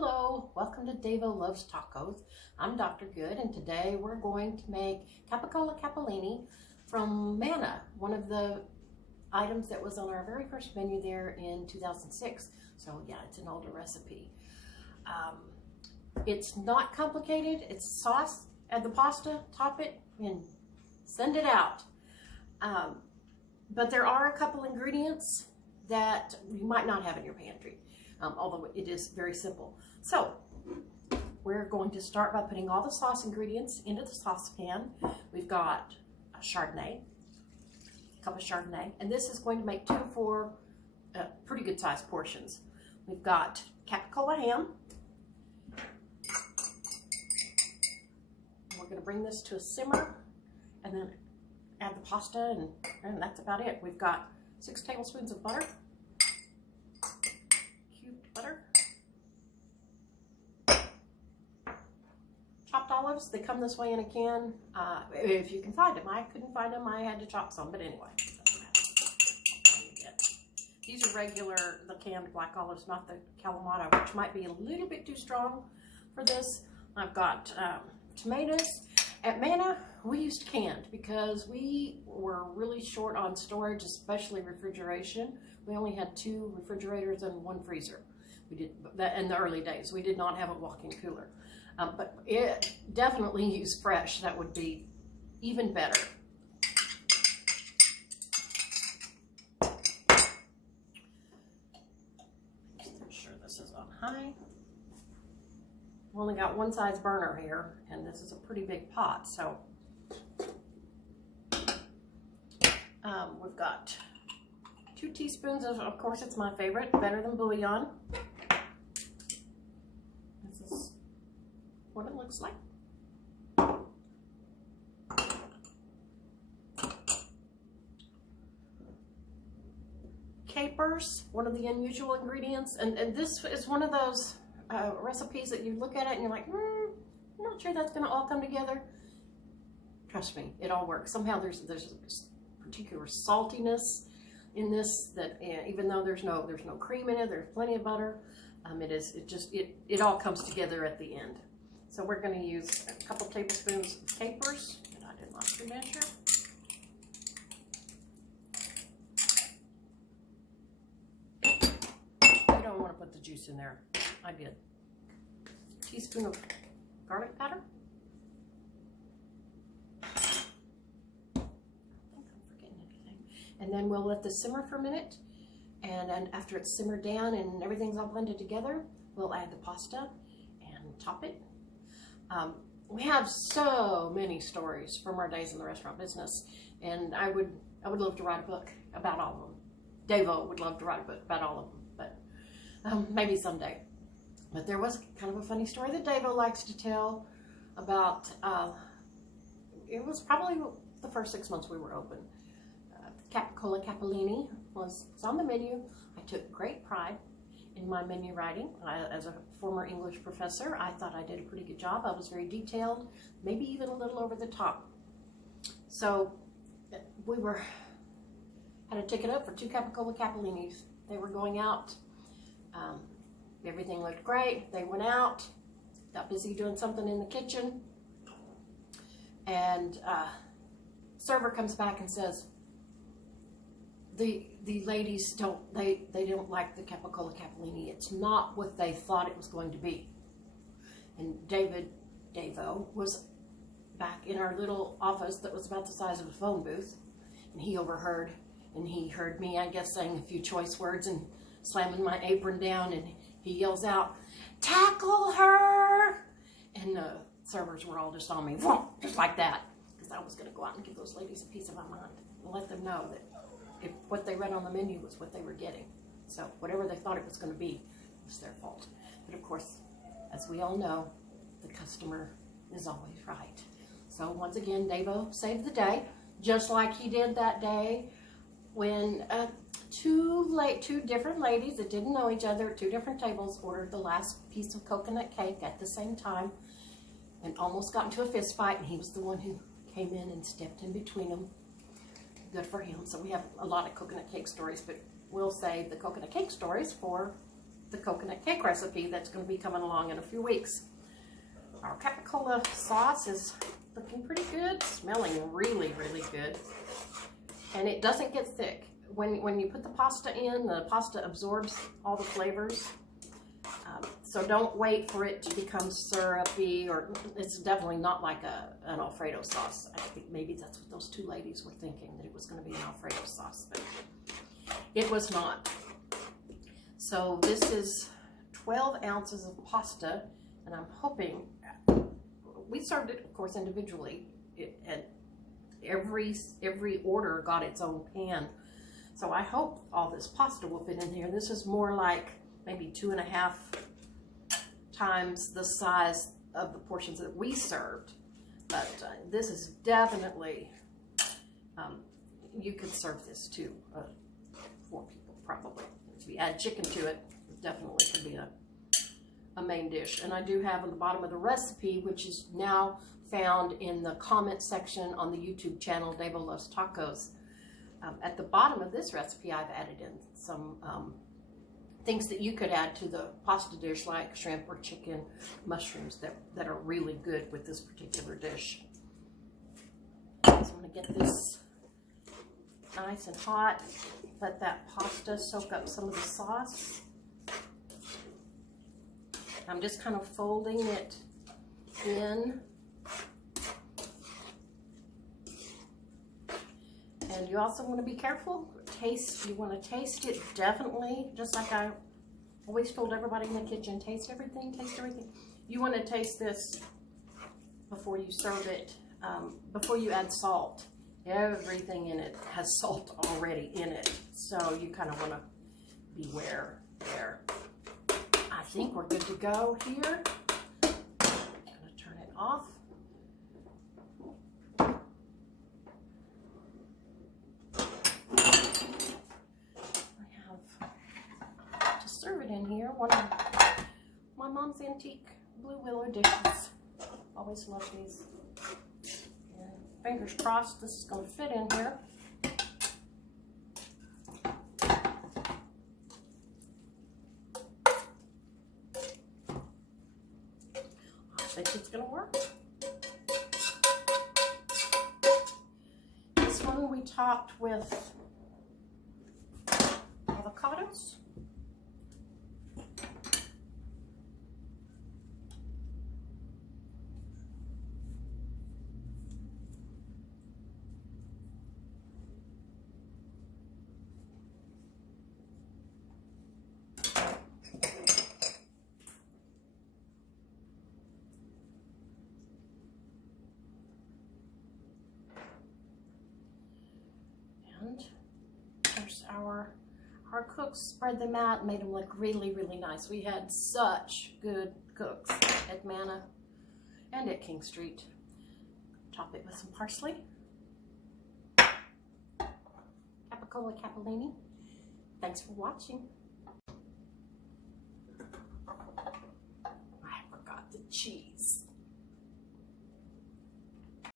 Hello, welcome to Davo Loves Tacos. I'm Dr. Good, and today we're going to make Cappicolla Cappellini from Manna, one of the items that was on our very first menu there in 2006. So yeah, it's an older recipe. It's not complicated. It's sauce, add the pasta, top it, and send it out. But there are a couple ingredients that you might not have in your pantry. Although it is very simple. So we're going to start by putting all the sauce ingredients into the saucepan. We've got a Chardonnay, a cup of Chardonnay, and this is going to make 2 for pretty good sized portions. We've got Cappicolla ham. We're going to bring this to a simmer and then add the pasta, and that's about it. We've got 6 tablespoons of butter. Butter, chopped olives. They come this way in a can. If you can find them. I couldn't find them. I had to chop some, but anyway, these are regular, the canned black olives, not the Kalamata, which might be a little bit too strong for this. I've got tomatoes. At Manna, we used canned because we were really short on storage, especially refrigeration. We only had 2 refrigerators and 1 freezer. We did that in the early days. We did not have a walk-in cooler, but it definitely used fresh. That would be even better. Just make sure this is on high. We've only got one size burner here, and this is a pretty big pot, so we've got 2 teaspoons of course, it's my favorite, better than bouillon. This is what it looks like. Capers, one of the unusual ingredients, and this is one of those recipes that you look at it and you're like, I'm not sure that's going to all come together. Trust me, it all works. Somehow there's a particular saltiness in this that even though there's no cream in it, there's plenty of butter. It all comes together at the end. So we're going to use a couple tablespoons of capers that I did not pre-measure. You don't want to put the juice in there. I did. A teaspoon of garlic powder. And then we'll let this simmer for a minute, and then after it's simmered down and everything's all blended together, we'll add the pasta and top it. We have so many stories from our days in the restaurant business, and I would love to write a book about all of them. Davo would love to write a book about all of them, but maybe someday. But there was kind of a funny story that Davo likes to tell about, it was probably the first 6 months we were open. Cappicolla Cappellini was on the menu. I took great pride in my menu writing. As a former English professor, I thought I did a pretty good job. I was very detailed, maybe even a little over the top. So we had a ticket up for 2 Cappicolla Cappellinis. They were going out. Everything looked great. They went out, got busy doing something in the kitchen, and server comes back and says, the ladies don't like the Cappicolla Cappellini. It's not what they thought it was going to be. And Davo was back in our little office that was about the size of a phone booth, and he overheard, and he heard me, I guess, saying a few choice words and slamming my apron down, and he yells out, "Tackle her!" And the servers were all just on me, just like that, because I was going to go out and give those ladies a piece of my mind and let them know that if what they read on the menu was what they were getting. So whatever they thought it was going to be was their fault. But of course, as we all know, the customer is always right. So once again, Davo saved the day, just like he did that day when 2 different ladies that didn't know each other at 2 different tables ordered the last piece of coconut cake at the same time and almost got into a fist fight, and he was the one who came in and stepped in between them. Good for him. So we have a lot of coconut cake stories, but we'll save the coconut cake stories for the coconut cake recipe that's going to be coming along in a few weeks. Our Cappicolla sauce is looking pretty good, smelling really, really good. And it doesn't get thick. When you put the pasta in, the pasta absorbs all the flavors. So don't wait for it to become syrupy, or it's definitely not like an Alfredo sauce. I think maybe that's what those two ladies were thinking, that it was going to be an Alfredo sauce, but it was not. So this is 12 ounces of pasta, and I'm hoping, we served it, of course, individually, and every order got its own pan. So I hope all this pasta will fit in here. This is more like maybe 2.5 times the size of the portions that we served. But this is definitely, you could serve this to 4 people probably. If you add chicken to it, it definitely could be a main dish. And I do have on the bottom of the recipe, which is now found in the comment section on the YouTube channel, Davo Loves Tacos. At the bottom of this recipe, I've added in some things that you could add to the pasta dish, like shrimp or chicken, mushrooms that are really good with this particular dish. So I'm going to get this nice and hot. Let that pasta soak up some of the sauce. I'm just kind of folding it in. And you also want to be careful. You want to taste it, definitely, just like I always told everybody in the kitchen, taste everything, taste everything. You want to taste this before you serve it, before you add salt. Everything in it has salt already in it, so you kind of want to beware there. I think we're good to go here. I'm going to turn it off. Serve it in here. One of my mom's antique blue willow dishes. Always love these. And fingers crossed this is going to fit in here. I think it's going to work. This one we topped with avocados. And there's our cooks, spread them out, made them look really, really nice. We had such good cooks at Manna and at King Street. Top it with some parsley. Cappicolla Cappellini. Thanks for watching. I forgot the cheese.